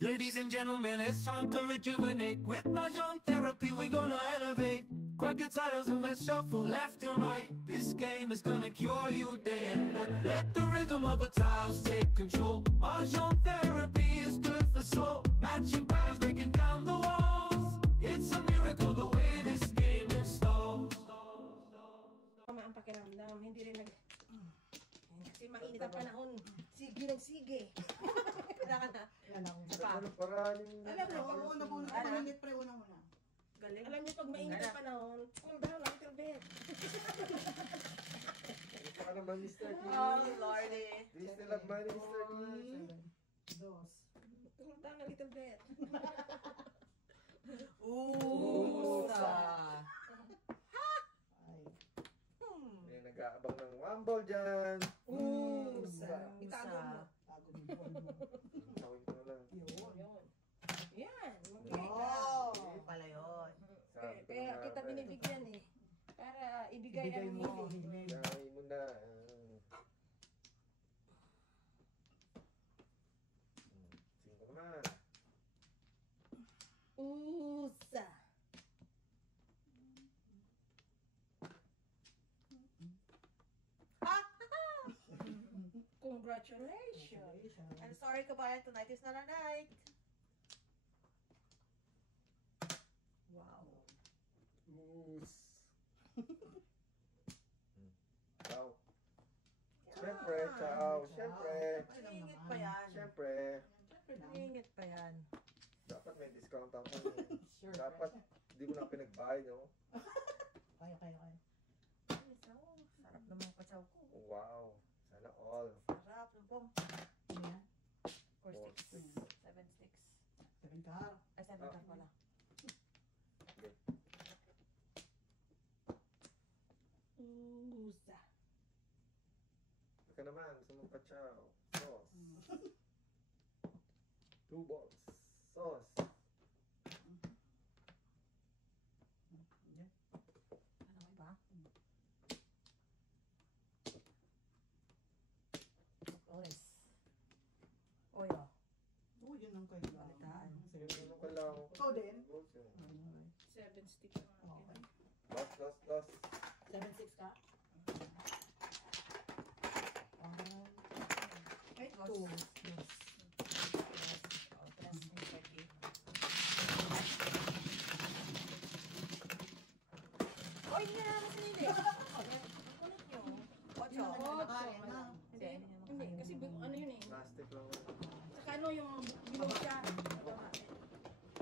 Ladies and gentlemen, it's time to rejuvenate. With Mahjong therapy, we're gonna elevate. Grab your titles and let's shuffle left and right. This game is gonna cure you day and night. Let the rhythm of the tiles take control. Mahjong therapy is good for soul. Matching patterns, breaking down the walls. It's a miracle the way this game installs. Ang pakiramdam, hindi rin kasi mainit ang panahon. Sige ng sige. Kailangan na. Alam mo, paminit pre, una-una. Galing. Alam niyo, pag mainit ang panahon, cool down a little bit. Ito ka naman, Mr. Key. Oh, Lordy. Please still have money, Mr. Key. Cool down a little bit. Ooh, May nag-aabang ng wambol dyan. Ooh, itago mo. Tago ni Buwan mo. Tawin ko na lang. Yun. Yan. Oh, pala yun. Kaya kita binibigyan eh. Para ibigay ang hindi. Dahil mo na. Sino naman? Usa. Congratulations. I'm sorry, kabayan. Tonight is not our night. Wow. Moose. Ciao. Siyempre, ciao. Siyempre. Nangingit pa yan. Siyempre. Nangingit pa yan. Dapat may discount ako. Dapat di mo na pinagbayad, no? Kaya. Sarap naman kachaw ko. Wow. Sana all. Sarap. Lubong. Ano yan? 4 sticks. 7 sticks. 7 car. Ay, 7 car pala. Okay. Usa. Baka naman, sumumpa chow. Sauce. 2 balls. Sauce. Yan. Ano ba? Oris. Oyo. Oh, yun ang kailangan. Balitaan. Ano ka lang? Ikaw din? 7 sticks ang akin. Lost. 7-6 ka? Ay, 2. Oh, tres. Turkey. Oy, hindi na naman sinili. Kulit nyo. 8. Hindi, kasi ano yun eh. Plastic lang. Saka ano yung bilog siya.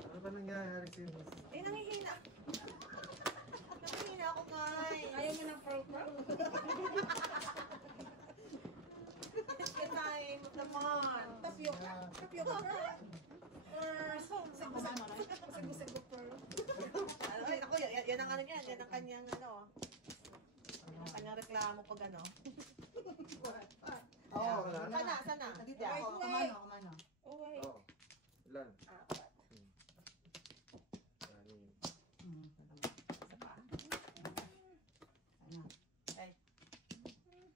Ano ba nangyayari si Miss? Eh, nangihina. Nangihina ako, Kai. Ayaw mo ng pearl. Good time. Naman. Tapioca. Sago pearl. Ay, ako, yan ang ano yan. Yan ang kanyang ano. Yan ang kanyang reklamo pag ano. Oo, wala na. Sana. Dito ako. Kumano. Oh, wait. Oo. Ilan? 4. Anim. Isa pa. Ano? Ay.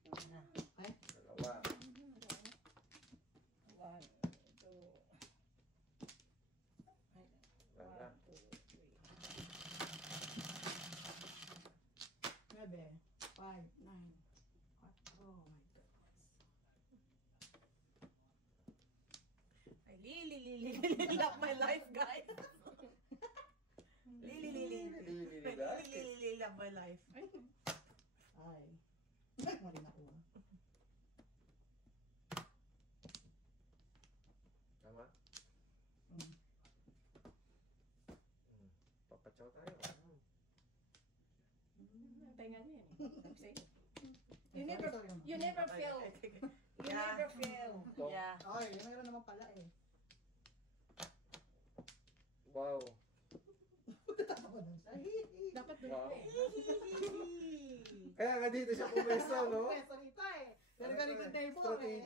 Ano? Okay? Dalawa. 1, 2. Wala na. 1, 2, 3. 9, 5, 9, 4. Oh my goodness. Ay, Lili. Love my life, guys. Lili. Love my life. Ay. Mali na ko. Tama? Papachaw tayo. Tayo nga niya eh. You never fail. You never fail. Yeah. Ay, yun na naman pala eh. Wow. Tatawa na siya. Dapat doon Wow. eh. Kaya nga dito siya pumesto, no? Pwesto rito eh. Very good neighbor eh.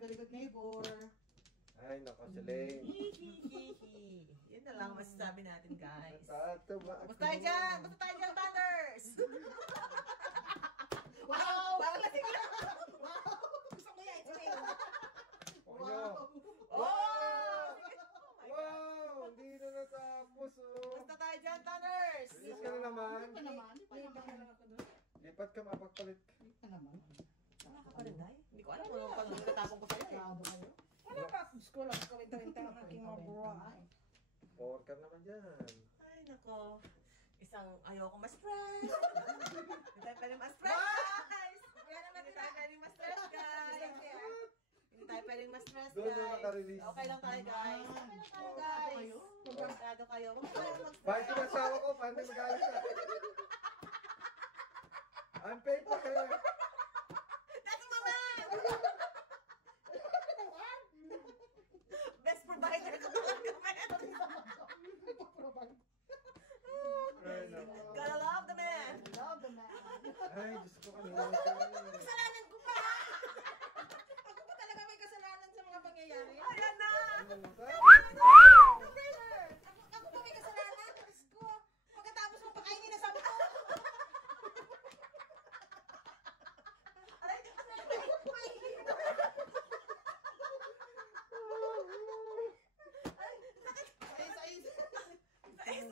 Very good neighbor. Ay, nako, Shalane. Yun na lang masasabi natin, guys. Natatawa ako. Basta tayo dyan, Thunders! Wow! Parang lasing lang! Gusto ko yan. It's okay. Wow! Oh! Lipat ka, mapagpalit ka. Hindi ka naman. Wala ka pa rin, Day? Hindi ko alam kung anong pagkatapong ko sa'yo eh. Masyado kayo. Wala pa. Gusto lang kawin-kawin ang aking mga bra. Four ka naman dyan. Ay, nako. Isang ayoko ma-stress. Hindi tayo pwede ma-stress, guys. Hindi tayo pwede ma-stress, guys. Hindi tayo pwede ma-stress, Doon yung guys. nakarelease. Okay lang tayo, guys. Okay lang tayo, guys. Masyado kayo. Huwag tayo Bakit mag-stress. yung asawa ko? Paano magalit ka? Unpaid pa kayo. That's my man! Best provider ko talaga, man. Ay, no. Gotta love the man. Love the man. Ay, Diyos ko kanina. Kasalanan ko pa! Ako pa talaga may kasalanan sa mga pangyayari. Ayan na! Ako pa may kasalanan. Diyos ko. Pagkatapos mong pakainin na sabi ko.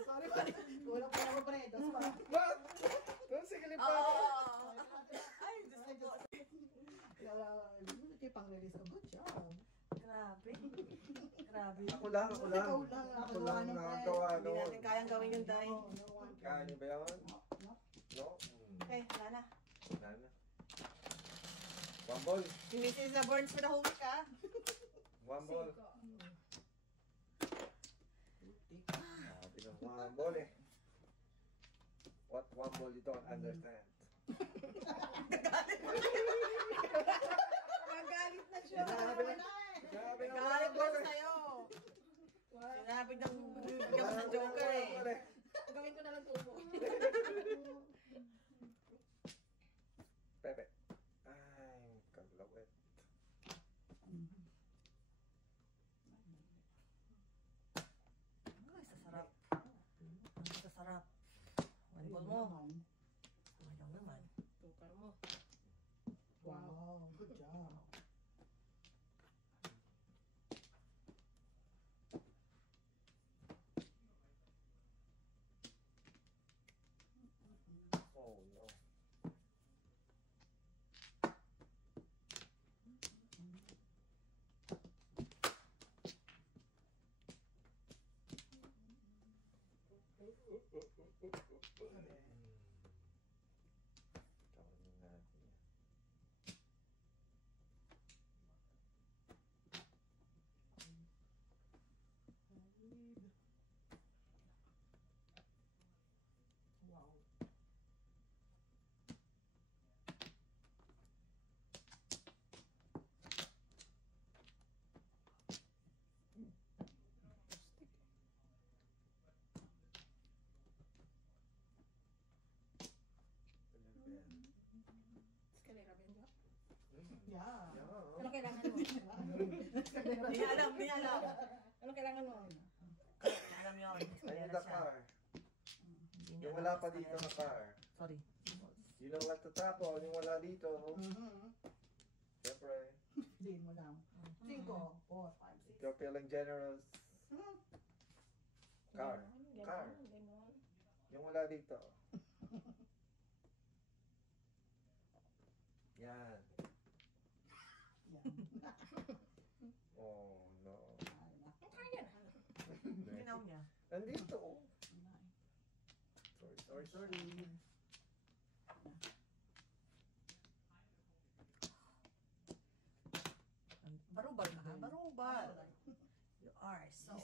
Sorry, sorry. Kulang pa naman pre. Dos pa. Ba't? Doon, sige lipat. Oo. Ay, Diyos ko. Ito yung pang-release ko. Good job. Grabe. Grabe. Ako lang. Ikaw lang. Ako lang nakagawa Hindi noon. natin kayang gawin yung Day. Kaya niyo ba yun? No. No? Okay, wala na. Wala na. One ball. Si Mrs. na burns for the whole week, ah. One ball. Sabi ng one ball eh. What one ball you don't understand? Magalit na siya. Sabi ng Galit one ball lang eh. sa'yo. Sinabi ng bigyan sa Joker eh. Gawin ko na lang tubo. Pepe. Ay, kaglawet. Ay, sasarap. Ang sasarap. One ball mo. Ayaw naman. Tukar mo. Wow. Good job. Oh no. Wow. Escalera, Benjo. Yeah. Ano kailangan mo? Hindi niya alam, hindi niya alam. Ano kailangan mo? Alam yun. I need Ayan a na siya. car. Hindi niya Yung alam, wala pa ayan. dito na car. Sorry. Yun ang nagtatapon, yung wala dito. Mhm. Siyempre, Hindi mo lang. 5, 4, 5, 6. you're feeling generous. Car. Car. Ganon. Yung wala dito. Yan. Oh no. Kaya na. Ginaw niya. Nandito. Sorry. Barubal ka ha? Barubal. You are so...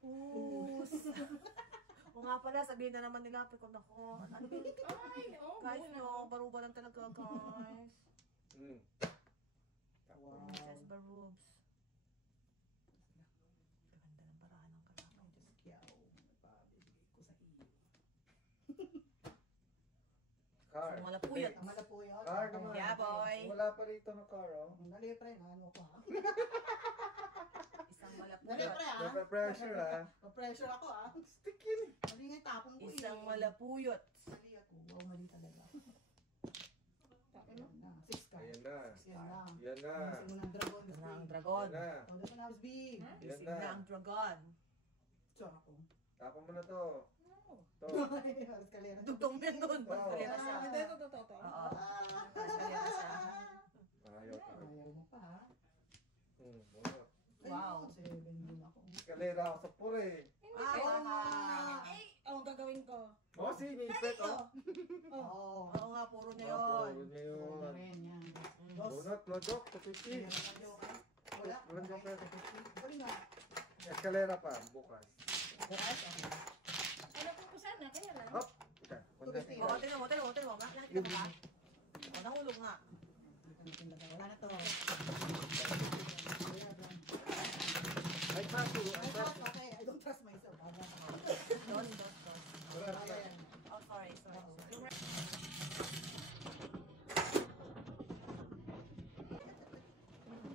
Ooh. O nga pala, sabihin na naman nila, pikon ako. Ano ba yun? Ay, oo. Guys, no, barubal lang talaga, guys. Mm. Wow. Princess Barubs. Ganda ng paraan ng kalakay. Diyos ko. Yaw. Nagpabibigay ko sa iyo. Car. Ang malapuyat. Ang mala po yun. Car naman. Yeah, boy. Wala pa rito na car, oh. Dali pre, ano ko ha? Isang Dali malapuyat. pre ha? Nape-pressure, ha? Pa-pressure ako ha? Sticky. Mali nga yung tapon ko Isang malapuyot. Mali ako. Wow, mali talaga. Ayan na. 6 ka. Ayan na. Yan na. Yan na. Gusto mo ng dragon. Yan na ang Yan dragon. na. Oh, that's an house big. Yan Isig na. na ang dragon. So ako. Tapon mo na to. To. Escalera. Dugtong mo yan doon. Oo. Eskalera siya. Ito, ito. Oo. Eskalera siya. Ayaw ka. Ayaw mo pa ha? Bunot. Wow. 7 din ako. Eskalera ako sa pure. Ay, ang gagawin ko. Oh, si Nipet, oh. Oo. Oo nga, puro niya Puro yun. niya Oo na yun. rin yan. Dos. Bunot, lodok, 250. Wala. Lodok, 250. Galing nga. Eskalera pa, bukas. Ano ko sana, kaya lang. Hop! Ika, punta Tugas Oo, tingnan mo, tingnan mo, tingnan mo. Nakita mo ba? Oo, nahulog nga. Wala na to. Ay, paso, ay, paso. Okay, I don't trust myself. Dos. Wala, Ayan. Oh, sorry.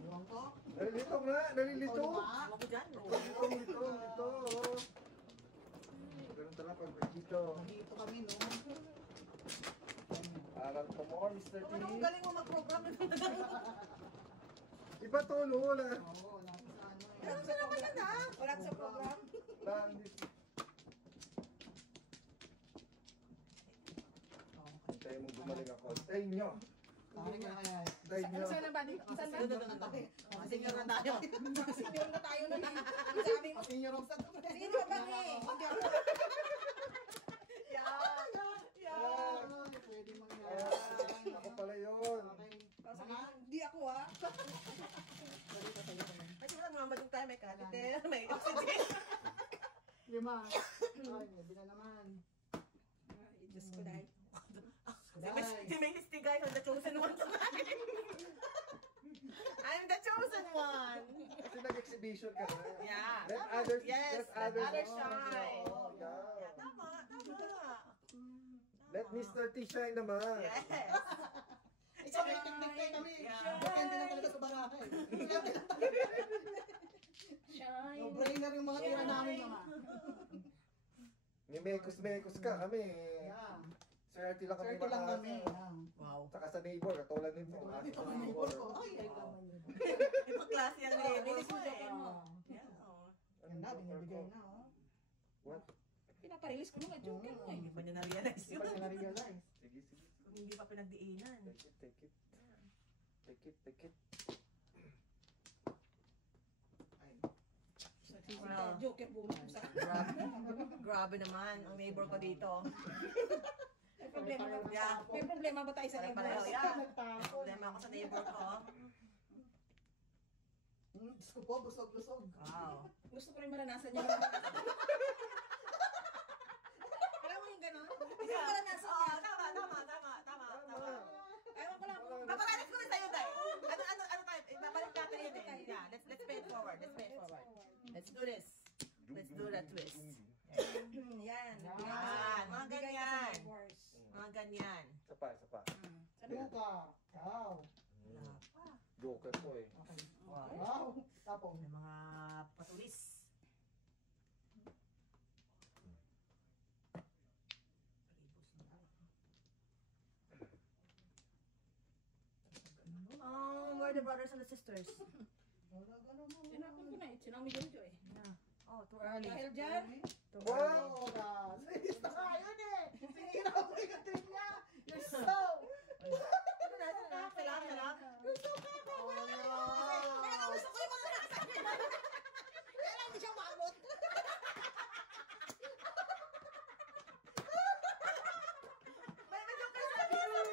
Iwan ko. Nalilito nga, nalilito. Ikaw ba? Huwag mo dyan. Lito. Ganun talaga pag dito. Nandito kami, no? Aral ko more, Mr. T. Ano, galing mo mag-program na Iba to, no? Wala. Oo, natin sa ano eh. Ano sila maganda? Wala sa program. Wala, hindi. Hintayin mo gumaling ako. Hintayin nyo. Tarik na kaya eh. Hintayin nyo. Saan na ba? Saan ba? Senior na tayo. Senior na tayo. Senior na tayo na. Sabi mo, Senior of sa sino ba eh? Hindi ako. Pwede Ah, mangyari. ako pala yun. Okay. Sabi mo, hindi ako ah. Ay, siguro mamadong tayo. May catheter, may oxygen. 5. Ay, pwede na naman. Ay, Diyos ko dahil. Si Melisty guys, I'm the chosen one tonight. I'm the chosen one. Kasi nag-exhibition ka na. Yeah. Let others, Yes, let others shine. Oh, yeah. Yeah, tama. Let Mr. T shine naman. Yes. Ikaw may teknik kami. Yeah. Depende na talaga sa barahay. Shine. No-brainer yung mga tira namin, mama. May mekos ka kami. Yeah. Swerte lang kami 30 lang kami. makaasa. Wow. Saka sa neighbor, katulad nito. Ito ang neighbor ko. Ay, ay, naman yun. Ibang klase yan Oh, neighbor bilis ko mo, eh. joker mo. Yeah, oh. Ganda, binibigay na, oh. What? Pinaparelease ko nung joker mo eh. Hindi pa niya na-realize Hindi yun. pa niya na-realize. Sige, sige. Kung hindi pa pinagdiinan. Take it, take it. Take it, take it. Ay, Wow. Joker bumusa. Grabe naman ang neighbor ko dito. May problema ba? Yeah. May problema ba tayo sa Pare-pareho neighbors? yan. nagtapon. Problema ako sa neighbor ko. Diyos ko po, busog-busog. Wow. Gusto ko rin maranasan niya. Alam mo yung gano'n? Gusto ko maranasan Oo, niya. tama. Ewan ko lang. Paparanas ko rin sa'yo, Day. Ano tayo? Babalik natin yun eh. Yeah, let's pay it forward. Let's do this. Let's do that twist. Yan. Yan, mga Bigay ka sa ganyan. neighbors. Mga ganyan. Sapa, sapa. Sabi mo, Buka. Wow. Wala pa. Joker ko eh. Okay. Wow. Wow. Tapong. May mga patulis. We're the brothers and the sisters. sinapon ko na eh. Sinami dyan eh. Oh, too early. Dahil dyan, Wow! Sige na yun eh. Sige na ako yung trip niya. You're so. Salam. You're so kakawa. Kaya gusto ko yung mga nasa. kaya hindi siya maabot. May medyo kayo sa video.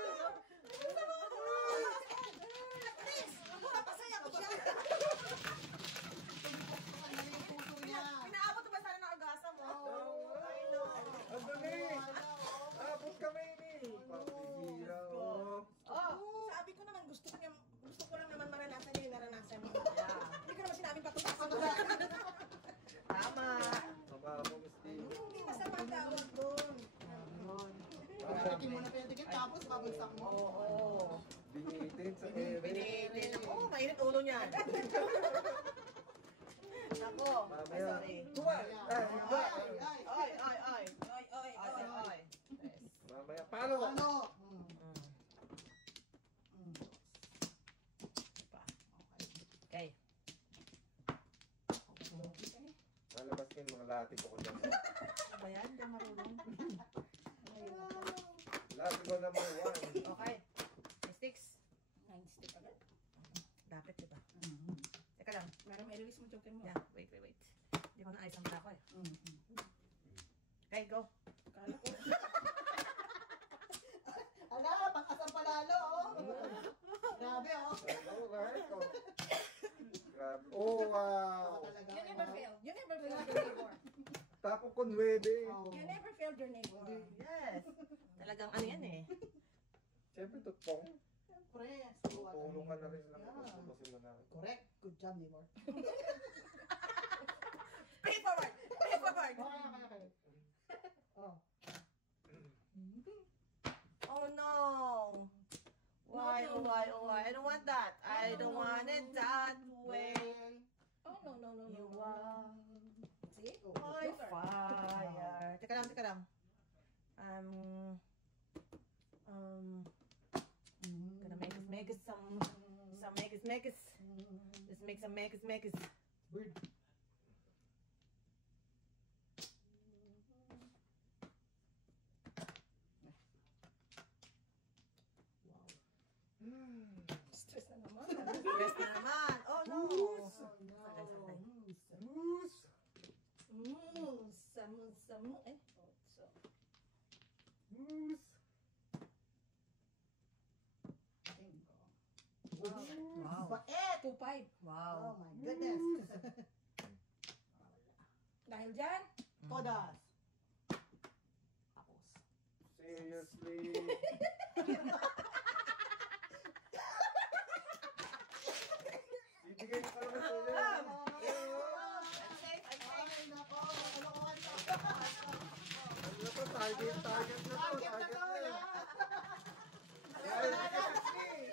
Please, mapapasaya ko siya. Pinaabot mo ba sana ng agasa mo? I know. Ang dali! Abot kami ni! Papihira oh. Sabi ko naman, gusto ko lang naman maranasan yung naranasan mo. Yeah. Hindi ko naman sinabing patutas. Tama. Sama mo, Miss T. Hindi masama ang tawag doon. Pagkakakin mo na pa yung ticket tapos babagsak mo. Oo. Binitin sa ere. Pinitin. Oh, mainit ulo niyan. Ako. Ay, Mamaya. sorry. Tuwa! Ay, iba! Ay. Oy. Yes. Mamaya, paano? Ano? Okay. Lalabas ko yung mga Kalahati ko dyan. Ano ba yan? Hindi marunong. Last ko number 1. Okay. May sticks. 9 stick agad. Dapat, diba? Teka lang. Para may release mo joker mo. Yeah, wait. Hindi ko na-ayos ang ako eh. Okay, go. Kala ko. Ala, pang-asam palalo, oh. Grabe, oh. Alright. Grabe. Oh, wow. Talaga. You never failed. You never failed your neighbor. Tapo ko 9. Oh. You never failed your neighbor. Yes. Talagang ano yan eh. Siyempre, tutpong. Siyempre, Tulong ka na rin lang. Yeah. Tubusin mo na. Correct. Good job, Neighbor. Pay forward! Pay forward! Okay. Oh. Oh no! Why? I don't want that. I don't want it that way. Oh, no. You are See? my fire. Teka lang. Gonna make us some make us. Let's make some make us. Bird. Stress na naman. Yes na naman. Oh no. Moose. Samu. Eh. Oh, so. Moose. Wow. Bait! 2-5. Oh Wow. my goodness. Dahil dyan, Todas. Tapos. Seriously. Ibigay mo ka naman sila. Ay, nako. Kalokohan to. Ano na to? Target na to. Target na to, na.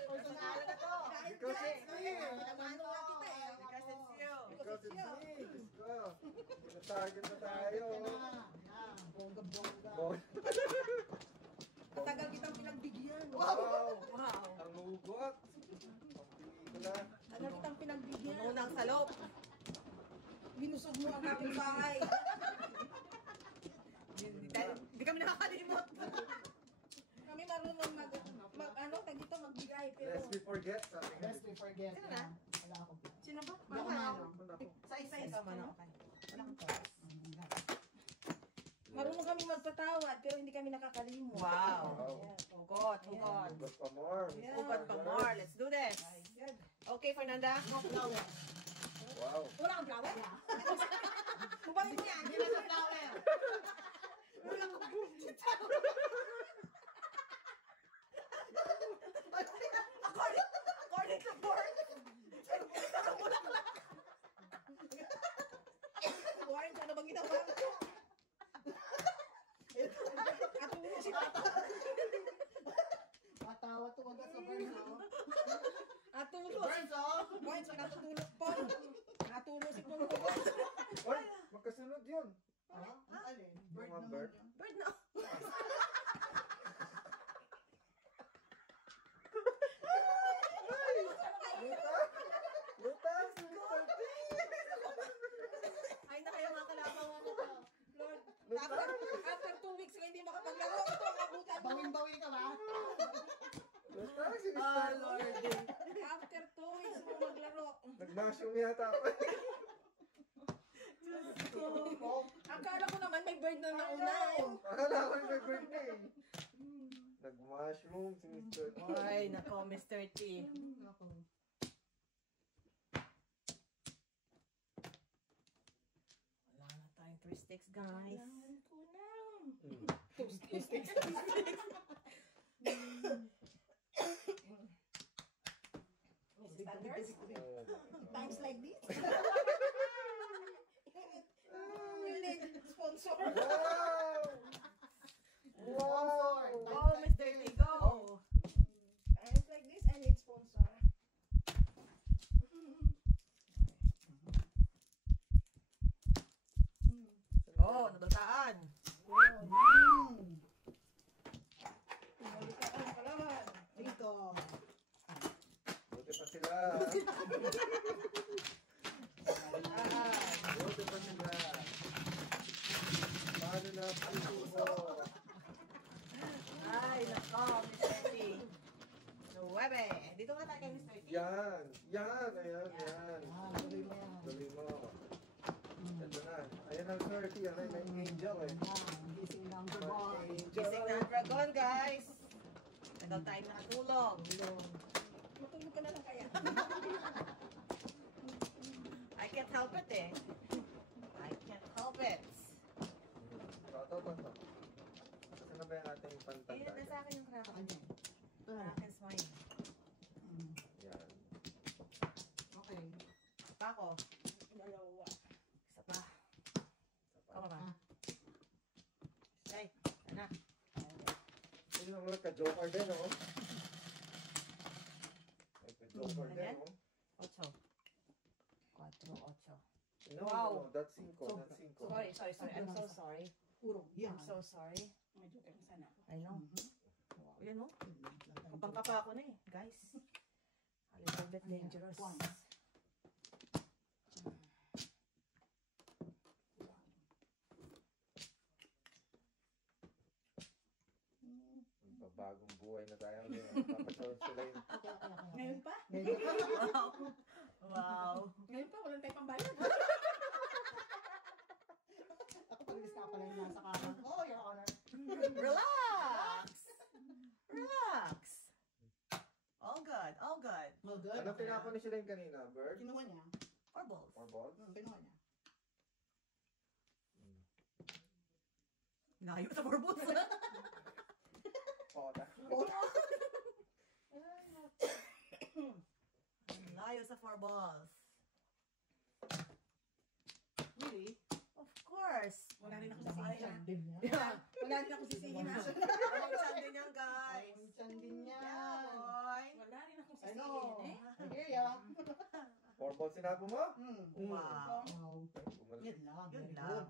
Personal na to. Because it's me. pinamano nga kita eh. Because it's you. Because it's me. Diyos ko. Target na tayo. Yan. Bongga-bongga. Matagal kitang pinagbigyan. Wow. Wow. Ang hugot. Ang pelikula. Matagal kitang pinagbigyan. Unang salop. Binusog mo ang aking bahay. Hindi kami nakakalimot. Kami marunong dito magbigay. Pero, Lest we forget something. Lest we forget. Sino na? Wala akong plan. sino ba? Wala akong ano. Sa isa-isa man ako. Wala akong plan. Marunong kami magpatawad, pero hindi kami nakakalimot. Wow. Ayan. Hugot. Hugot pa more. Yeah. Hugot pa more. Let's do this. Ayan. Okay, Fernanda? No flower. Wow. Wala kang flower? Bumalik mo yan. Hindi na sa flower. According to board. Warren, kung ano bang ginawa mo? Atulog si Tata. Matawa to wag sa burns, oh. Atulog. Burns, oh. Warren, so natutulog po. Natulog si Pong. Oy, magkasunod yun. Ang alin? Bird Mga naman bird? yun. Bird na. Lutas, Mr. T. Ay, na kayo mga kalabaw ako. Lord, Lutas. after 2 weeks ka hindi makapaglaro, ito ang abutan mo. Bawing-bawi ka ba? Lutas, si Ah, Mr. T. Lord. After 2 weeks mo maglaro. Nag-mushroom yata ako. Oh, Akala ko naman may bird na nauna eh. Akala ko yung may birthday. Nag-mushroom si Mr. T. Ay, nako, Mr. T. ako. Wala na tayong 3 sticks, guys. Kailangan ko na. Mrs. Thunders, times like this. You need sponsor. Wow! Wow! Go, Mr. T, go. Times like this, I need sponsor. Oh, nabataan. Balik ka ang kalaban. Dito. Buti pa sila. Buti pa sila. yan. Yan, ayan, yan. Tuloy mo yan. Tuloy mo. Ito na. Ayan ang 30. Yan ay may angel eh. Gising ng dragon. May angel. Gising na ang dragon, guys. Tagal tayo nakatulog. Matulog ka na lang kaya. I can't help it eh. I can't help it. Ito. Saan na ba yung ating Eh, pantanda? nasa akin yung Sa kraken. kanya. Ito na. Kraken's mine. Yan. Okay. Pa ako. Dalawa. Isa pa. Kama ba? Ay, ano? Ayun ang mga ka-joker din, oh. May ka-joker din, Ayan. oh. 8. 4, 8. No, Wow. no, that's 5. That's 5. Sorry. I'm so sorry. Puro yan. I'm so sorry. Medyo kayo sana. I know. Mhm. Yan o. Kapang-kapa ako na eh, guys. A little bit dangerous. One. Bagong buhay na tayo ngayon. Papasawin sila yung Ngayon pa? Wow. Ngayon pa, walang tayo pambayad. Ako pag-ilis ka pala yung nasa kanan ko, Your Honor. Relax. Relax. All good. All good. Well, good. Ano tinapon ni sila yung kanina? Bird? Kinuha niya. Or balls. Or ball? Kinuha niya. Layo sa four balls. Pota. Layo sa four balls. Really? Of course. Wala rin ako Dami sisihin siya ha. din niya. Wala rin ako sisihin ha. Ang chan din yan, guys. Ang tiyan din niya. Yeah, boy. Wala rin ako I know. sisihin eh. I hear ya. 4 balls sinapo mo? Wow. Wow. Bumalik. Yun lang. Yun Very lang. good.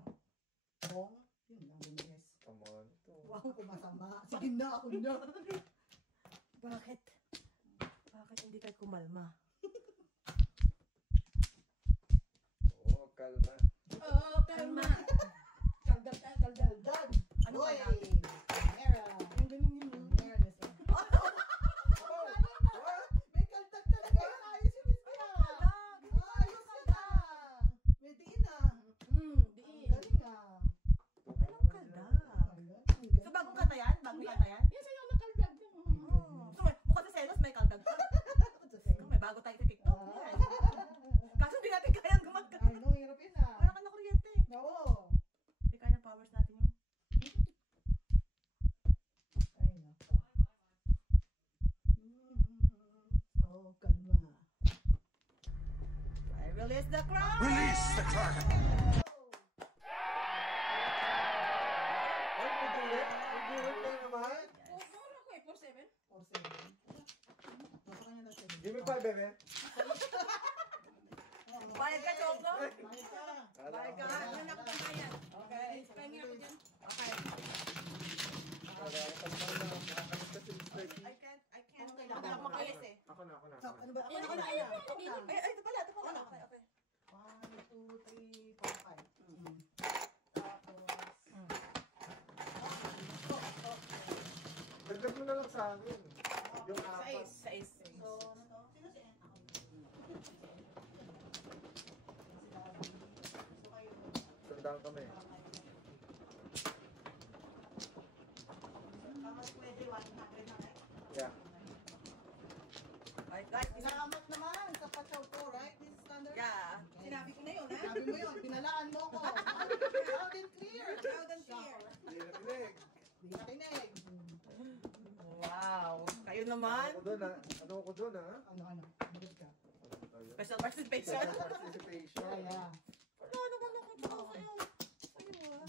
Bong. Yun lang. Bumilis. Come on. Wow, kumasama. Sige na, ako na. Bakit? Bakit hindi kayo kumalma? Oo, kalma. Oo, kalma. Kaldal tayo, kaldal. Done. Ano Boy. ba yan? Mera. Yung ganun yun. Mera na siya. May kaltag talaga. Ayos yung miss niya. Ayos ka na. May diin na. Di. Ang galing ah. Anong kaldag? So, bagong kanta yan? Bagong kanta yan? Yan sa'yo na kaldag. So, bukod sa selos, may kaldag pa. May bago tayo sa TikTok. Yan. Kaso hindi natin kayang gumagana. Ay, no, hirap yun ah. Wala ka na kuryente. Oo. Hindi kaya ng powers natin yun. Ay, nako. Oh, kalma. I release the crown! Release the Kraken! Ay, magulit. Magulit na naman. Ano ko eh, 4-7? Or seven. Nasa kanya na seven. Give me 5, bebe. Bayad ka, Chongo? Mahal ka. Bayad ka. Yan ako pambayad. Okay. Pahingi ako dyan. Okay. I can't. Ako na, Makalis eh. Ako na. Ano ba? Ako Yan, na, yan, ako yan, na. yan. Ay, ito pala. Okay, okay. 1, 2, 3, 4, 5. Tapos, Dagdag mo na lang sa akin. Yung apat. Sa is. so, ano to? Sino si Ako. So, kayo. Sandaan kami. Tapos, pwede 100 na right? Yeah. Alright, guys. Salamat naman sa pachaw ko, right? This is standard? Yeah. Sinabi ko na yun, ha? Sabi mo yun, binalaan mo ko. Loud and clear. Loud and clear. Hindi na tinig. Hindi ka tinig. Wow. Kayo naman. Ano ko doon, ha? Ano? Malit ka. Special participation. Special participation. Yeah. Wala naman akong tao sa'yo. Sa'yo ah.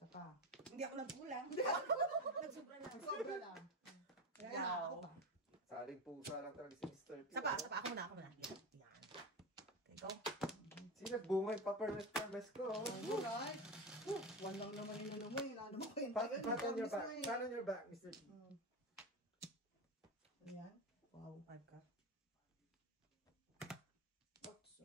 Saka. Hindi ako nagkulang. Nagsubra na. Sobra lang. Kaya Wow. ako pa. Saling pusa lang talaga si Mr. P. Sapa. Ako muna. Yan. Okay, go. Sino nagbunga yung paperless ko? Alright. One lang naman yung ulo mo. Ilano mo kwenta yun. Pat on your back. Pat on your back, Mr. P. Ayan. Wow. 5 ka. Otso.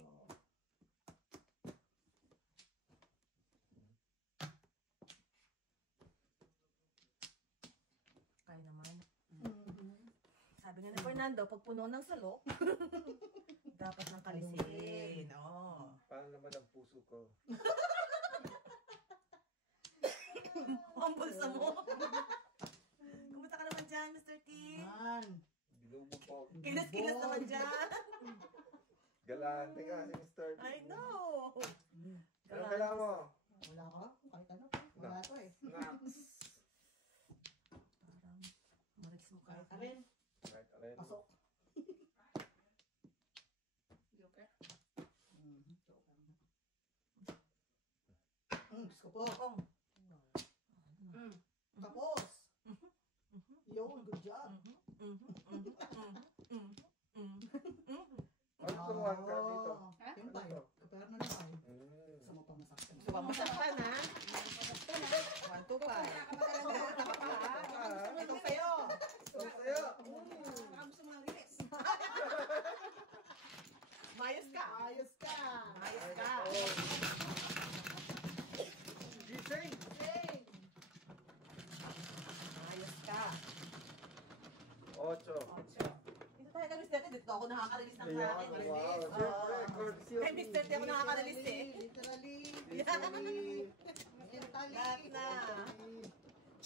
Kaya naman. Sabi Sabi nga ni Fernando, pag puno ng salok, dapat ng kalisin. Oo. Paano naman ang puso ko? Ang bulsa mo. Kumusta ka naman dyan, Mr. T? Man. Binubog. Kilos-kilos naman dyan. Galante ka si Mr. T. I know. Anong kailangan mo? Wala ka? Kahit ano. Wala to eh. Snacks. Parang mariks mo ka. Kahit alin. Right, alin. Pasok. Joker. Gusto ko po. Kong. Tapos. Yun, good job. Ano turuan ka dito? Ha? Yung tayo. Kapera na lang tayo. Gusto mo pa masaktan. So, pamasaktan ha? 1, 2, 5. Ito sa'yo. Ito sa'yo. Baka gusto mo ng release. Mayos ka. Ayos ka. Mayos ka. Gising! Mayos ka. 8. Dito tayo kay Mr. T. Dito ako nakaka-release ng Ayan, akin. wow. Siyempre, courtesy of Kay Mr. T ako nakaka-release eh. Literally. Literally. Mentally. Lahat na.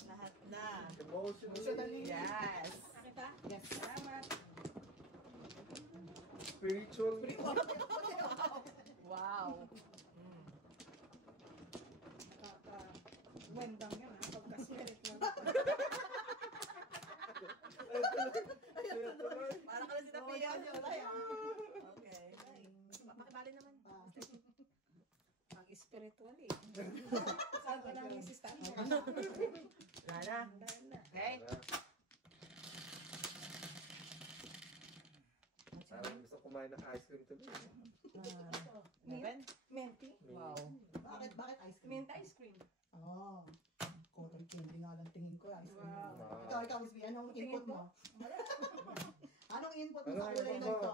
Lahat na. Emotionally. Yes. Nakita? Yes. Salamat. Spiritually. Wow. Wendang yan ha. Pagka-spirit lang. Parang ka lang si Tapia. Okay. Pakibali naman. Pag-spiritual eh. Saan ko lang yung sister? Gana. Okay. Parang gusto kumain ng ice cream tuloy. 11? Menti. Wow. Bakit ice cream? Mint ice cream. Oo. Cotton candy nga lang tingin ko. Ice cream. Wow. Ikaw, Miss B, anong input mo? Anong input mo Ano sa kulay na input mo? ito?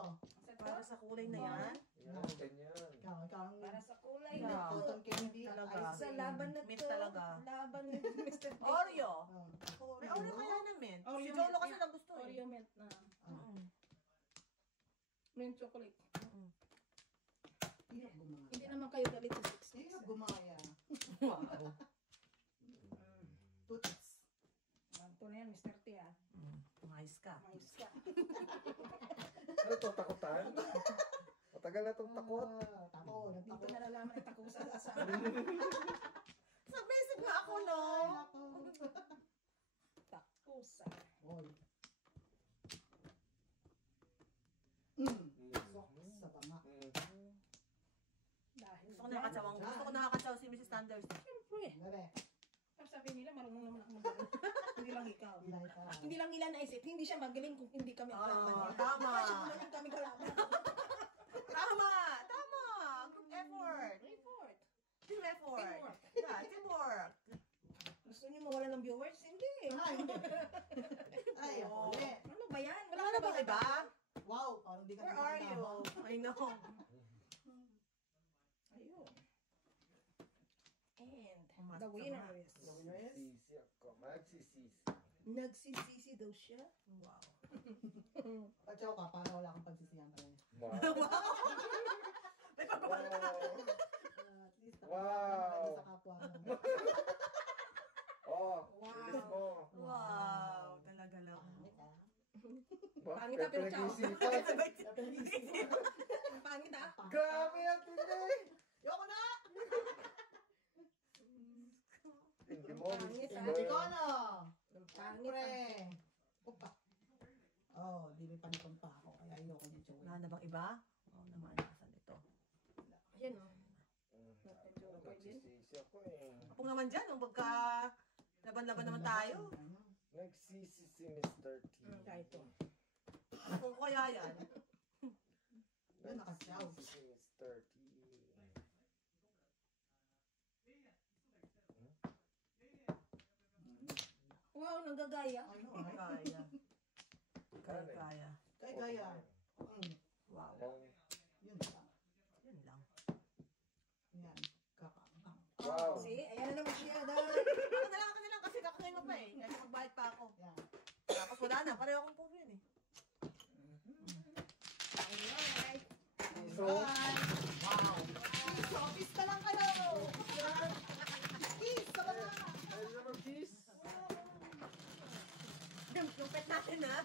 Para sa kulay na yan. Yan, ganyan. Ikaw ang Para sa kulay Yeah. na to. cotton candy at Talaga. ice Sa cream. laban na Mint to. talaga. Laban ni Mr. T. Oreo. Oh. May Oreo kaya na mint. Oreo Si Jolo mint. kasi lang gusto eh. Oreo mint na. Mm. Mint chocolate. Hirap gumaya. Hindi naman kayo galit sa 6 Hirap gumaya. Wow. Tutis. Ito na yan, Mr. T ah. Umayos ka. Mayos ka. Ano to, takutan? Matagal na itong takot. Tako. Dito Nagtakot. na nalaman ay takusa sa Submissive nga ako, no? takusa. Oy. Sok sa banga. Dahil Gusto ko nakakatsaw. Gusto ko nakakatsaw si Mrs. Sanders. Siyempre. Bebe. Ang sabi nila, marunong naman ako magaling. Hindi lang ikaw. Ilay ka. Hindi lang nila naisip, hindi siya magaling kung hindi kami kalaban niya. Tama. Kasi kung magaling kami kalaban. Tama. Tama. Group effort. Report. Team effort. Teamwork. Yeah, teamwork. Gusto niyo mawala ng viewers? Hindi. Ay, hindi. Ay, Oo. uli. Ano ba yan? Wala na bang iba? Wow, parang di ka Where are you? I know. Ayun. And Pumasok the ka winner na. is... The winner is? Sisi ako. Magsisisi. Nagsisisi daw siya. Wow. Patsaw ka, para wala kang pagsisiyan ka rin. Wow. May pagbabalita na. At least, Wow. sa kapwa mo. Oh, Wow. bilis mo. Wow. Talaga lang. Pangit, ah. Pangit na, pero ciao. Pinag-isipan. Ang pangit ah. Grabe ang tindi. Yoko na! Hindi mo. Pangit, ah. Hindi ko na! Ang pangit Siyempre! ah. Opa! Oh, di may panipon pa ako, kaya ayoko niya, Joey. Wala na bang iba? Oo naman. Saan ito? Ayan o. Nagsisisi ako eh. Kung naman dyan, nung pagka laban-laban naman tayo. Nagsisi si Mr. T. Kaya ito. Kung kaya yan. Yun, nakasyaw. Nagsisi si Mr. T. Wow, nanggagaya. Ano, Kaya. Kaya. Kaya gaya. Wow. Yun lang. Yun lang. Yan. Kakakang. Wow. See, ayan na naman siya dahil. Ako na lang kasi kakain mo pa eh. Kasi magbayad pa ako. Yan. Tapos wala na. Pareho akong puro yun eh. So, Wow. So, kiss na lang kayo. Kiss sa mga. pwede naman kiss. Yung pet natin ha.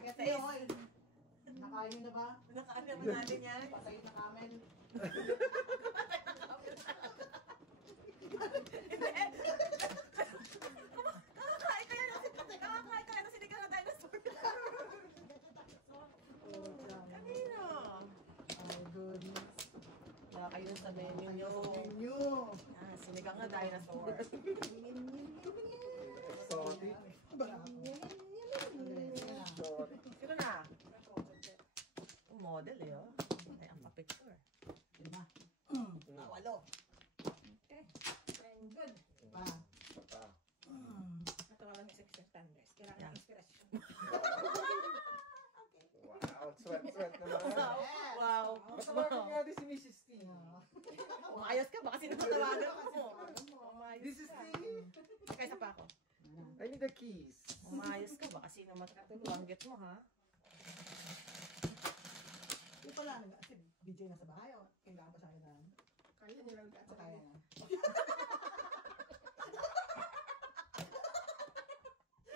Kasi yun. Nakain nyo na ba? Nakaano naman natin yan. Patayin na namin. Nakakain tayo ng sinigang na dinosaur. Kanina. Oh, goodness. Wala kayo sa menu nyo. Menu. Yan, sinigang na dinosaur. Exotic. Exotic. Sino na? Yung model eh, oh. Ay, ang pa-picture. Diba? Walo. Okay. I'm good. Pa. Pa. Natawa lang sa Thunders. Kailangan Yeah. ng inspirasyon. Wow, sweat naman. Wow. Matawagan nga din si Mrs. T. Umayos ka, baka sino matawagan mo. Umayos This is ka. T. Kaysa pa ako. I need a kiss. Umayos ka, baka sino matawagan mo ha. Yung pala, si BJ nasa bahay o? Kailangan pa sa akin na. Kaya nilang Sa kaya na.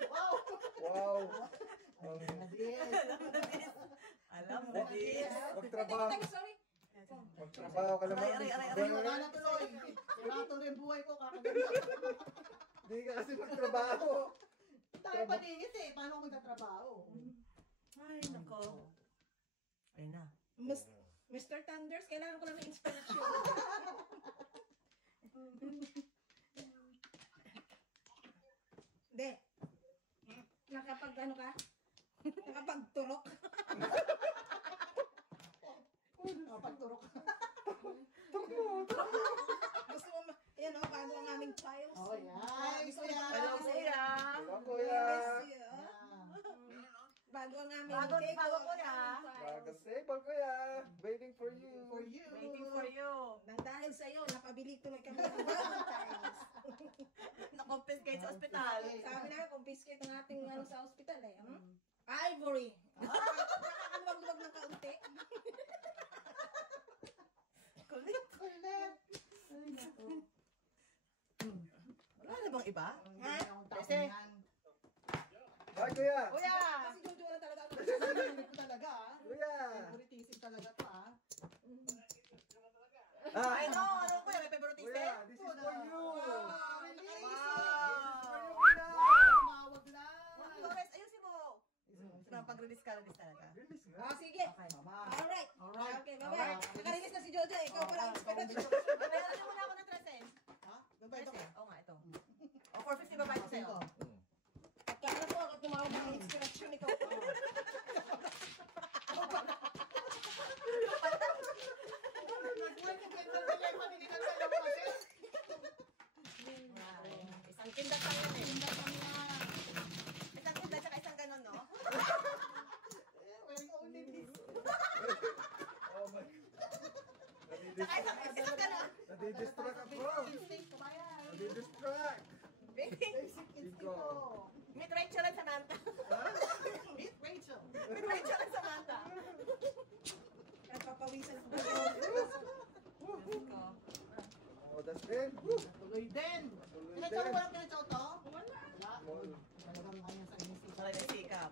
Wow! Wow. Nadis. Alam mo, this. Magtrabaho. Sorry. Magtrabaho ka naman. Aray, wala na tuloy. Wala tuloy yung buhay ko. Kakaganda. Hindi ka kasi magtrabaho. Tayo paningit eh. Paano ako magtatrabaho? Ay, nako. Ayun na. Mr. Thunders, kailangan ko lang ng inspirasyon. Hindi. Nakapag ano ka? Nakapagturok. Pagturok. Gusto mo, yan o, bago ang aming files. Oh, yeah. Gusto mo Hello, kuya. Hello, kuya. Bago ang aming Bago, cake, bago, ang kuya. aming files. Bagasable, kuya. Waiting for you. For you. Waiting for you. Nang dahil sa'yo, napabili tuloy kami ng Valentine's. Na-confiscate sa ospital. Sabi na, confiscate ang ating ano sa ospital eh. Ivory. Nakakaluwag-luwag ng kaunti. Kulit. Kulit. Ay, naku. Wala na bang iba? Ha? Kasi, Bye, kuya. kuya! Kasi Jojo na talaga ako. Hindi ko talaga ah. Kuya. Favoritism talaga to ah. I know, ano kuya, may favoritism? Kuya, this is for you. Tumawag na. Flores, ayusin mo. Pag-release ka, release talaga. Release nga. Ah, sige. Okay, mama. Alright. Alright. Okay, bye-bye. Nakarelease na si Jojo. Ikaw pala ang inspiration. Meron na muna ako ng 13. Ha? Gabay ito. Oo nga, ito. O, 450 ba ba ito sa'yo? Kaya po ako tumawag ng inspiration ikaw. Isang kindat lang yan eh. Isang kindat saka isang ganon, no? Oh my God. Saka isang ganon. Nadidistract ako. Nadidistract. Baby, Ito. meet Rachel and Samantha. Meet Rachel. Meet Rachel and Samantha. Nagpapawisan ako. Oh, that's it. Tuloy din. Tuloy Pinachaw din. mo lang pinachaw to? Wala. Wala. Talagang kanya sa inisip. Saray na sikap.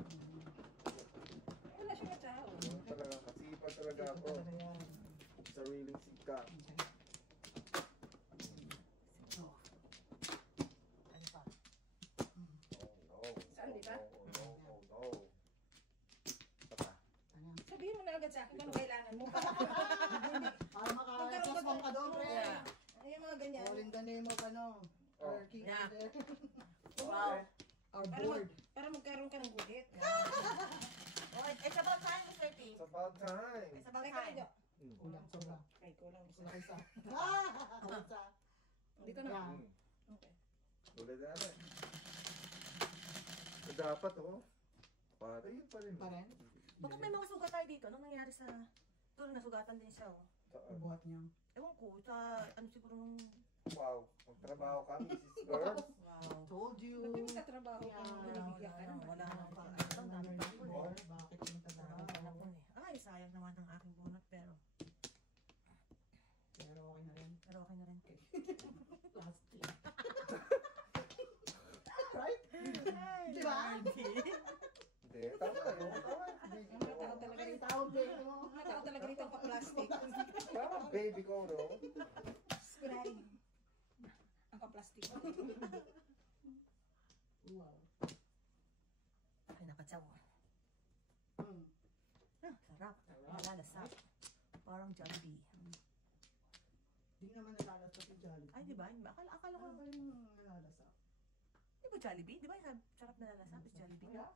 Wala siya matao. Talaga, kasipag talaga ako. Talaga yan. Sariling sikap. Ano pa? Oh no. Saan, di ba? Oh no, oh no. Baka. Ayan. Sabihin mo na agad sa akin kung ano kailangan mo. Para maka-response ka doon, pre. Yeah. Ayun mga ganyan. All in the name of ano. Our king Yeah. of the... Wow. Our Para, board. para magkaroon ka ng guhit. Oh, it's about time, Mr. T. It's about time. It's about Ay, time. kaya Kulang, sobra. Ay, kulang isa. Kulang isa. Isa. Dito na. Yeah. Okay. Tulad na natin. Dapat oh. Para yun pa rin. Pa rin? Bakit may mga sugat tayo dito? Anong nangyari sa... Doon, nasugatan din siya, oh. Ang buhat niya. Ewan ko, sa ano siguro nung... Wow. Magtrabaho ka, Mrs. Girls. Wow. Told you. Ba't yung katrabaho ka? Binibigyan ka naman. Wala nang pang... Ano, dami pa po. Bakit yung Dami pa na po eh. Ay, sayang naman ang aking bunot, pero... na rin. Plastic. Right? Di ba? Hindi, tama yun. Mga tao talaga Ay, dito. tawag din, no? Mga tao talaga dito ang pa-plastic. Parang baby ko, no? Sigurado. Ang pa-plastic. Wow. Ay, nakatsaw. Mm. Ah, sarap. Nalalasap. Parang Jollibee. Di naman nalalasap yung Jollibee. Ay, di ba? Akala ko, Ano ba yung nalalasap? di ba Jollibee? Di ba yung sarap nalalasap is Jollibee? Kaya?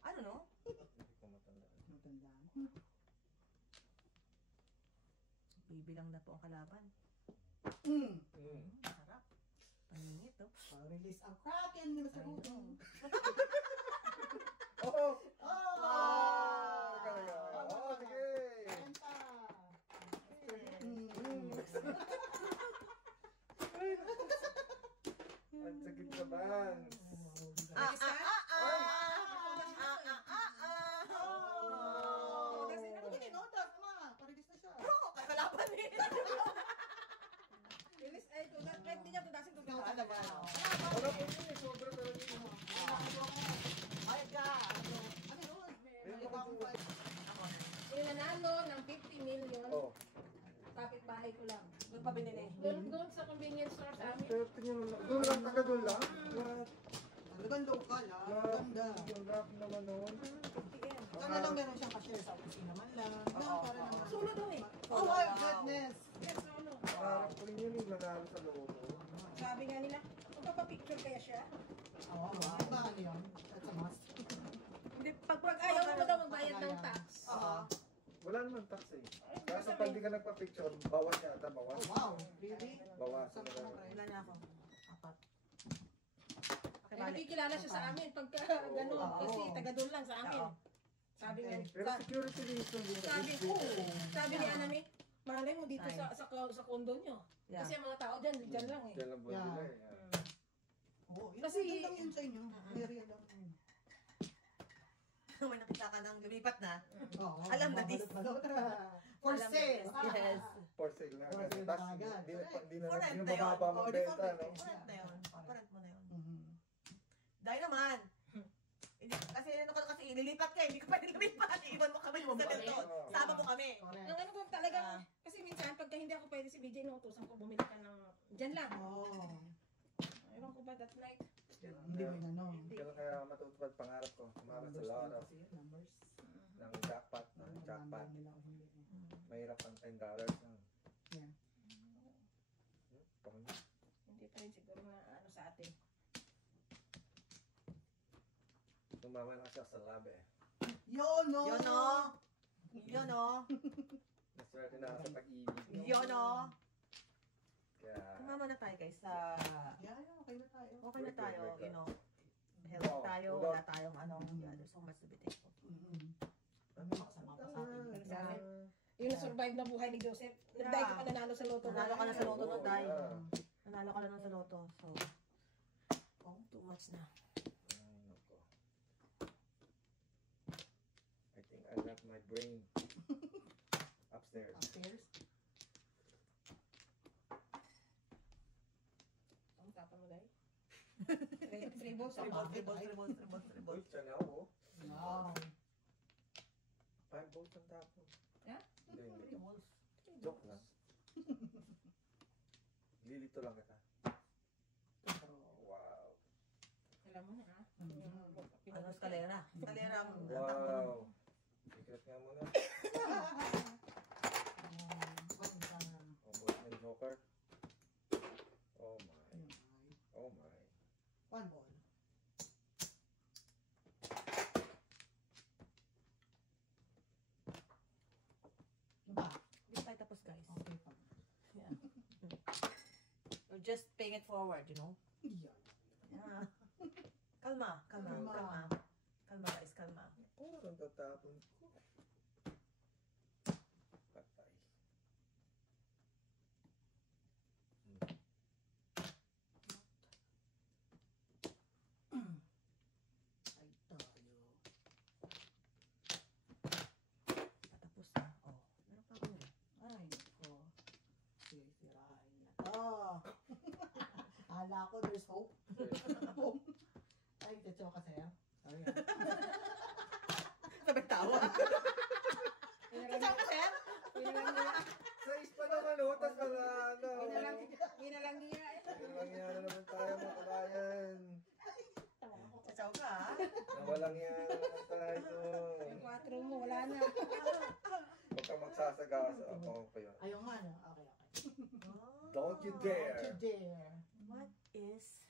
Ano, no? Hindi ko matandaan. Matandaan. Baby lang na po ang kalaban. Mm. Sarap. Paningit, oh. Release ang Kraken nila sa Ayun. utong. Oo! Oh! Ah! Talaga. Oo, sige! Kanta! Ang sakit sa bangs. Kasi naman tininotas, ma. Parigis na siya. Kakalaban eh. Release ay tudas. Kahit hindi niya tudasin tudas. Ikaw talaga. Wala po yun eh, sobra talaga yun. Ay, God. Ano yun? May bagong fight. Yung nanalo ng 50 million, Oh. kapit-bahay ko lang. Doon pa binili. Doon sa convenience store sa amin. Pero tingnan mo lang. Doon lang, taga doon lang. What? Talagang local, ha? Ganda. Yung rap naman noon. Sana lang meron siyang cashier sa opisina man lang. Na, para naman. Solo doon eh. Oh my goodness! Yes, solo. Parang ko rin yun yung nanalo sa loob. Sabi nga nila, magpapapicture kaya siya. Oo, ba ano yun? That's a must. Hindi, pag ayaw mo daw magbayad ng tax. Oo. Wala naman tax eh. Kaso pag di ka nagpa-picture, bawas yata, bawas. Oh, wow. Really? Bawas. Saan ka na, Fred? Wala na ako. Apat. Eh, nakikilala siya sa amin pagka gano'n. Oo. Kasi taga doon lang sa amin. Oo. Sabi nga, Pero security reason din. sabi ni Anami, malay mo dito Ay. sa condo nyo. Yeah. Kasi ang mga tao dyan lang eh. Diyan lang po Yeah. nila eh. Oo, yun Kasi- yun lang yun sa inyo. Area lang. May nakita ka nang lumipat na. Oo. Alam na this. Balot. For Alam na sale. this. Yes. For sale na. For sale Tapos na agad. hindi na For rent na yun. mababa Oh, magbenta, for rent. no? For rent na yun. For rent mo na yun. Mhm. Dahil naman. Kasi ano ka kasi ililipat ka, hindi ka pwede lumipat. Iwan mo kami sa ganito. Sama mo kami. Correct. Ang ano ko talagang, kasi minsan pagka hindi ako pwede si BJ, inuutosan ko bumili ka ng, dyan lang. Oo. Ewan ko ba that night. Hindi mo inano. Kaya kaya matutupad pangarap ko. Tumarap sa lot of Numbers. ng jackpot. Ng jackpot. Nila ako hindi. Mahirap ang $10. Yeah. Panginoon. Hindi pa rin siguro na ano sa atin. Tumama na siya sa lab eh. Yun, no! Yun o. Yun o. Naswerte na ako sa pag-ibig. Yun o. Kaya, Kumama na tayo guys sa... Yeah, okay na tayo. Okay na tayo, you know. Healthy tayo, wala tayong anong... Yeah, there's so much to be thankful. Ano makasama pa sa atin? Sa amin. Yung na-survive na buhay ni Joseph. Nagday ka pa nanalo sa loto. Nanalo ka na sa loto nun, Day. Yeah. Nanalo ka na nun sa loto. So, too much na. Ay, nako. I think I left my brain upstairs. Upstairs? Ang tapang mo, Day. Three balls. Uy, siya na oh. Wow. 5 volts ang tapon. Yeah? Hindi. Joke lang. Lilito lang kita. Wow. Alam mo na, ha? Ano, eskalera? Eskalera ang Wow. Secret nga muna. Almost may joker. Oh my. Oh my. One ball. Diba? Hindi tayo tapos guys. Okay pa. Yeah. We're just paying it forward, you know? Yeah. Yeah. Kalma, kalma, Kalma. kalma. Kalma guys, kalma. Oh, ang tatapon ko. Patay. Ay, tayo. Patapos na. Oh, meron pa ako eh. Ay, nako. Sisirain na to. Kala ko there's hope. Hope. Ay, tetso ka sa'yo. Sorry. Sabay tawa. Kasama ka, sir? Sa ispa naman, utas ka na, ano. Ginalang niya eh. Nawalang na naman tayo, mga kabayan. Sasaw ka, ha? Nawalang na naman tayo. Yung 4 mo, wala na. Huwag kang magsasagasa. Ako yun. Ayaw nga, no? Okay. Don't you Don't dare. you dare. What is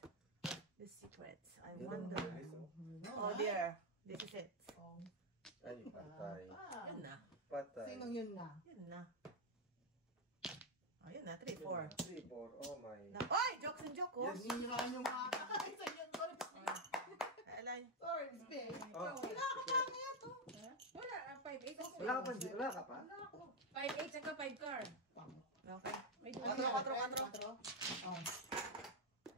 the secret? I Yun wonder. ang nice, oh. Oh dear. This is it. Oh. Ay, patay. Yun na. Patay. Sinong yun na? Yun na. Oh, yun na. 3, 4. 3, 4. Oh my. Oy! Jokes and joke, oh. Yes. Hiniraan yung mga. Ay, sa'yo. Sorry. Alay. Sorry, Spain. Oh, Wala, 5-8. wala ka pa, wala ka pa? 5-8 saka 5 car. Okay. May 4, 2. 4, 4. Oh.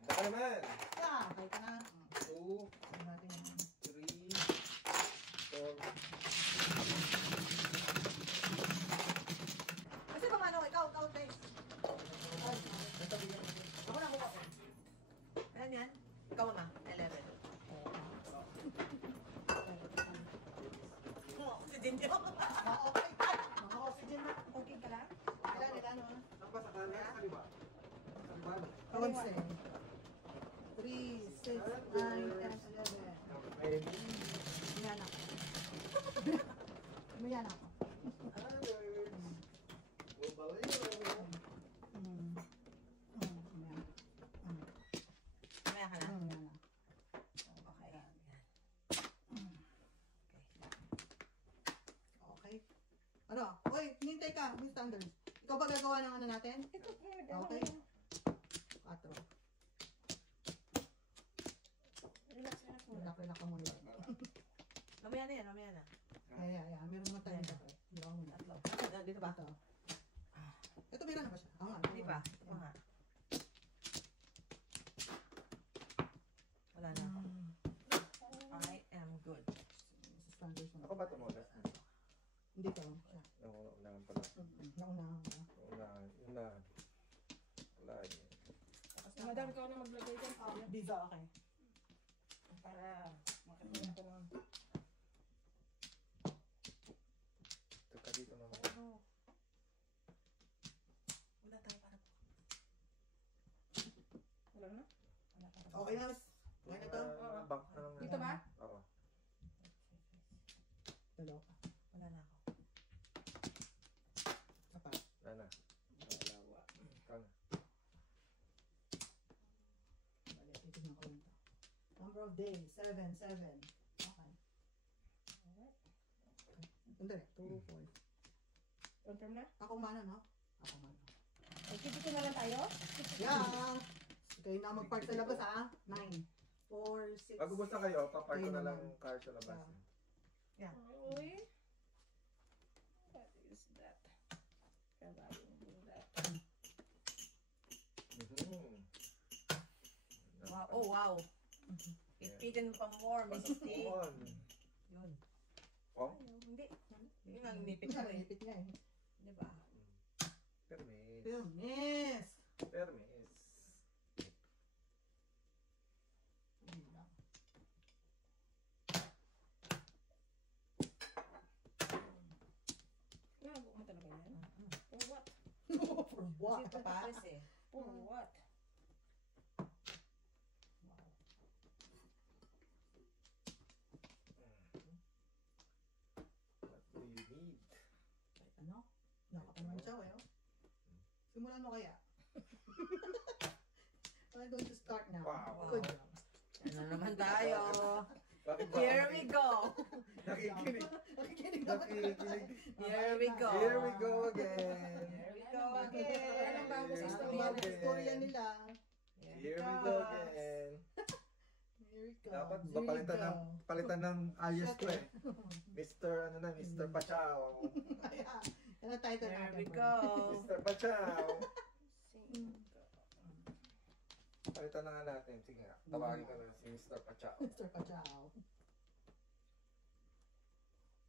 Baka naman. Yeah, kaya ka na. 2, Ano natin yan? 3, 4. Kasi ba ano, ikaw, guys. Ay, ako na ako. Ayan yan. Ikaw, mama. 11. Oh, si Jinjo. Okay. Mga oxygen na. Okay ka lang? Ilan, ano? Saan ba sa kanan? Sa kaliwa? Sa kaliwa? Kawanse. 3, 6, 9, 10, 11. Okay. Umayan ako. Umayan ako. Umayan. Mamaya ka na. Umayan. Okay. Okay. Ano? Uy, hinintay ka, Miss Thunders. Ikaw ba gagawa ng ano natin? Okay. 4. Relax na ako. Relax ka muna. Mamaya na yan, mamaya na. Ayan. Meron naman tayo dito. Hindi ako muna. Tatlo. Dito ba? Ito. Ito, meron na ba siya? Oo nga. Hindi pa. Ito pa nga. Wala na ako. I am good. Mrs. Thunders na. Ako ba tumulas? Hindi ka. Naunahan pala. Naunahan ka. Naunahan. Unahan. Wala yun. Madam, ikaw na maglagay dyan. Visa, okay. Para makatulong ko lang. Ito ka dito naman. Ano? Wala tayo para po. Wala na? Wala para po. Okay na, Miss. Okay na to? Bank na lang. Dito ba? Oo. Dalawa ka. Wala na ako. Apat. Wala na. Dalawa. Kang. Balik, titignan ko lang to. Number of days, 7. Okay. Hindi, 2, 4. Confirm na? Ako mana, no? Ako mana. Okay, dito na lang tayo? Yeah! Kayo na mag-park sa labas, ha? 9, 4, 6. Pag ubos na kayo, papark ko Kayo na lang naman. yung car sa labas. Yeah. Uy. What is that? Kabayong bulat. Mhm. Wow. Oh, wow. It's eaten pa more, Miss Pasok T. mo on. Yun. Oh? Hindi. Yun ang nipit ko eh. Nipit nga, eh. Di ba? Permis. Yes! Permis. Hindi lang. Nagawa mo talaga yan? For what? For what? Kasi papares eh. For what? What do you need? Ano? Nakapanaman siya, eh. Oh. Simulan mo kaya. I'm going to start now. Wow. Good job. Ano naman tayo? Bakit ba? Here we go. Nakikinig. Nakikinig naman. Nakikinig. Here we go. Here we go again. Here we go Anong again. bago sa Ang istorya? mga istorya nila. Here we go again. Here we go. Dapat Here ba we palitan go. ng alias ko eh. Mr. ano na, Mr. Pachao. Ayan. Yan ang title Here natin. we go. Mr. Pachao. Sing. Palitan na nga natin. Sige nga, tawagin ko na si Mr. Pachao. Mr. Pachao.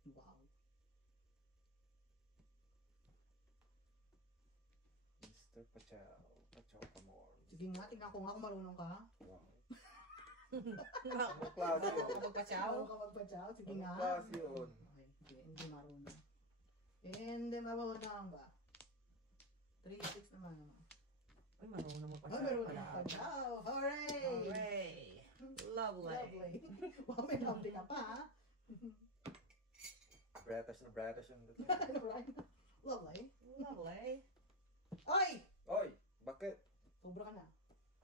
Wow. Mr. Pachaw. Pachaw ka more. Sige nga, tingnan ko nga kung marunong ka. Wow. Anong klase yun? Marunong ka magpachaw? Sige Anong nga. klase yun? Okay, hindi marunong. Hindi marunong ba? 3-6 naman naman. Ay, marunong mo pa Ay, marunong ka magpachaw. Hooray! Hooray! Lovely. Lovely. Wow, may lovely ka pa, ha? British na British yung dating. Right? Lovely. Lovely. Ay! Oy! Bakit? Sobra ka na.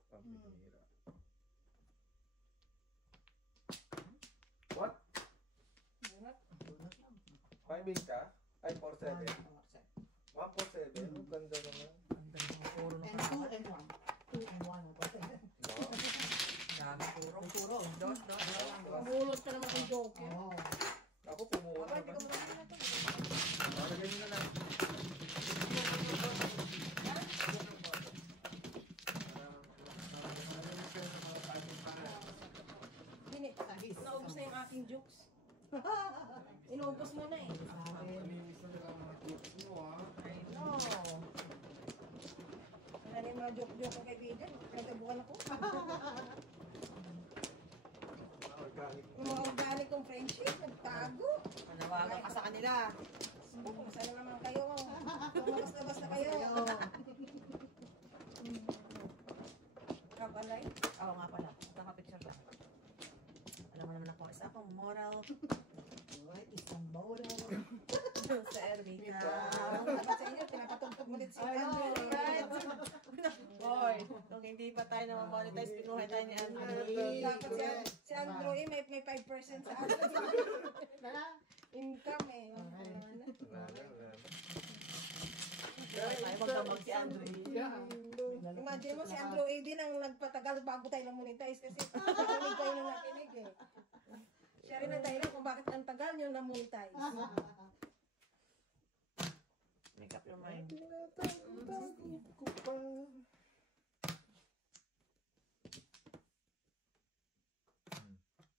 Pambihira. What? Bunot lang. 5-8 ka? Ay, 4-7. 1-4-7. 1-4-7? Ang ganda naman. Ang ganda ng puro ng And 2 and 1. 2 and 1 ang 4-7. Wow. dami puro. Puro. Dos. Pamulot ka naman kay Joker. Oo. Ako pumuha Aba, hindi naman. ko muna na ito. Paragay nyo na lang. Hindi, naubos na yung aking jokes. Inubos mo na eh. I know. Wala na yung mga joke-joke ko kaibigan. Nagkabukan ako. Organic. Yung mga organic kong friendship, nagtago. Panawagan ka sa kanila. Kung saan naman kayo. Lumabas-labas na kayo. Kabalay. Oo nga pala. Nakapicture ka. Alam mo naman ako, isa akong moral Right, isang bawal. sa Erika. Dapat sa inyo, pinapatugtog mo ulit si I know, Andrew. right? Boy, nung hindi pa tayo na-monetize, pinuhay tayo ni Andrew. Dapat si Andrew eh, may 5% sa atin. Income eh. Wala na, wala na. Pinuhay tayo, magdamag si Andrew. Imagine mo si Andrew A. din ang nagpatagal bago tayo na-monetize kasi nakinig kayo nang nakinig eh. Siya rin ang dahilan kung bakit ang tagal nyo na-monetize. Make up your mind. Tinatanda ko pa.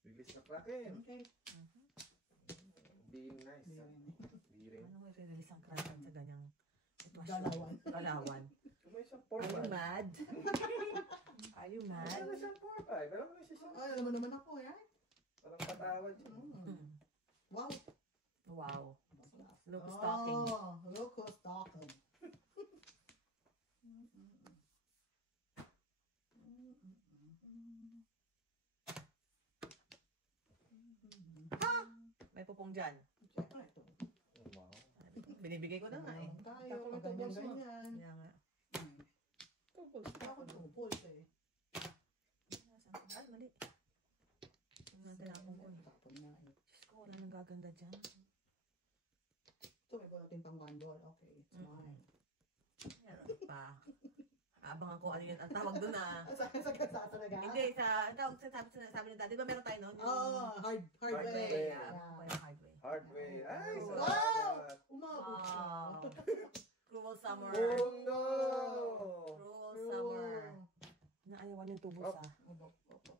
Bilis na kraken. Okay. Being nice. Biring. Ano may release ang kraken sa ganyang sitwasyon? Galawan. Galawan. May isang Are you 4-5. mad? Are you mad? Ano siyang 4-5? Alam mo na siya siya. Ay, alam mo naman ako, eh. Parang patawad siya. Wow. Wow. Look stalking. Oh, look who's talking. May pupong dyan. Siyempre, ito. Wow. Binibigay ko na nga eh. Tayo, ganyan. Kaya nga. Ako tupol eh. Ay, mali. Ang tinapon ko. Tapon na eh. Diyos ko, wala nang gaganda dyan. Ito, may bulatin pang bandol. Okay, it's mine. Meron pa. Abangan ko ano yun. Ang tawag doon ah. Sa talaga? Hindi, ang tawag sabi ni Daddy. Di ba meron tayo noon? Hard Hard way. way. Yeah, hard way. Hard way. Ay, Wow! salamat. Umabot siya. Wow. Cruel summer. Oh no! Cruel summer. Naayawan yung tubos ah.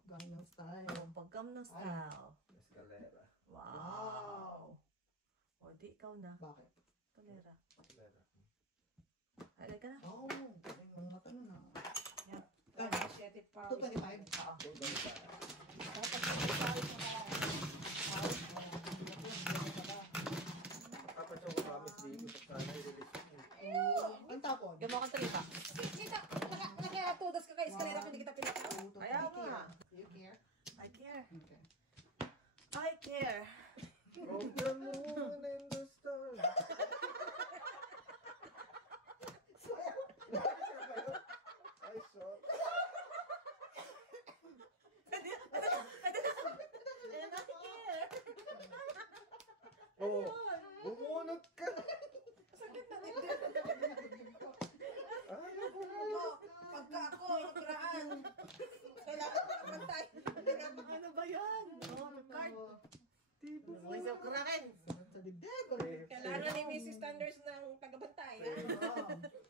Gangnam style. Yung Gangnam Style. Escalera. Wow. O di ikaw na. Bakit? Kalera. Escalera. Ay, ka na. Oo. Mga tanong na. Initiative power. 225. Oo. Kapag siya ko promise di ko sana i-release mo. Ang tapon. Yung mga talita. Kita, nakatudas ka kay eskalera, hindi kita pinapakaw. Kaya nga. You care? I care. Okay. I care. From the moon and the stars. Ay, shot. And I care. Oh, bumunot ka. Sakit na dibdib. Ay, ako. Pagka ako, nakuraan. Kailangan ko naman Ano ba yan? Oh, card. Voice of Kraken. Sa dibdib. Kailangan ni Mrs. Thunders ng tagabantay.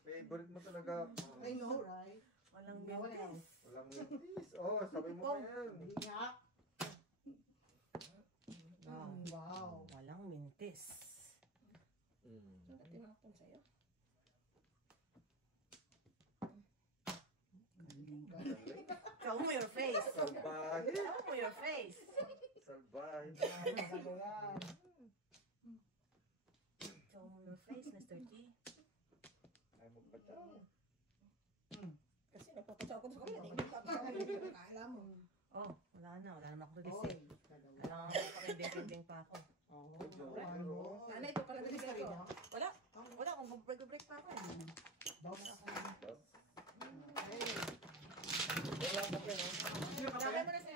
Favorite mo talaga. I know, right? Walang Bawal yan. mintis. Walang mintis. Oh, sabi mo na yan. Iyak. Wow. Walang mintis. Tinapon sa'yo. Show me your face. Salbahe. Show me your face. Salbahe. Ano yan? Show me your face, Mr. T. Ay, magpatao. Kasi nagpapasaw ko sa kanila. Hindi Kala mo. Oh, wala naman ako Oh, gising. Kailangan ko pakinding-kinding pa ako. Oo. Ano? Sana ito pala Bilis ka rin, ko. no? Wala, wala akong mag-break pa ako eh. Boss. Wala mo kayo. Lagay mo na sa